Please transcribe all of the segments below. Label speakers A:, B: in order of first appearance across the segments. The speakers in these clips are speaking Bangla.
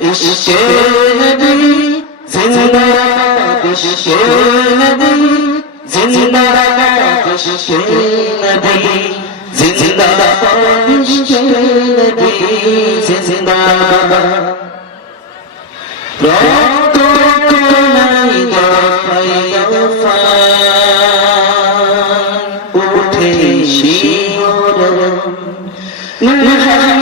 A: ইশক নবী নবী জিন্দাবাদ ইশক উঠে নামে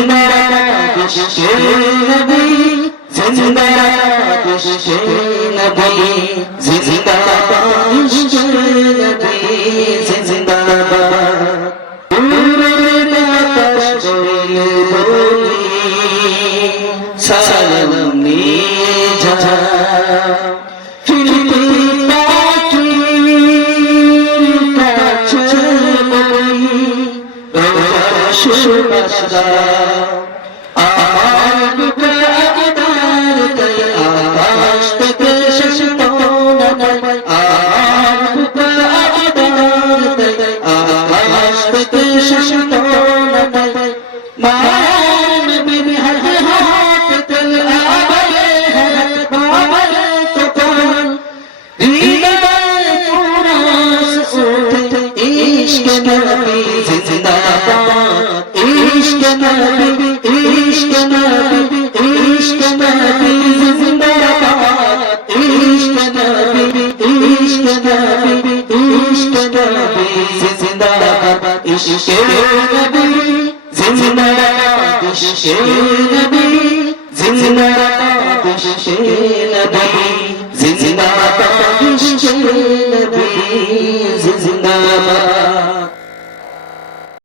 A: গাইদারের সাত ইশক নবী ইশক নবী ইশক নবী 是那是的。জিন্দাবাদ ইশক নবী জিন্দাবাদ ইশক নবী জিন্দাবাদ ইশক নবী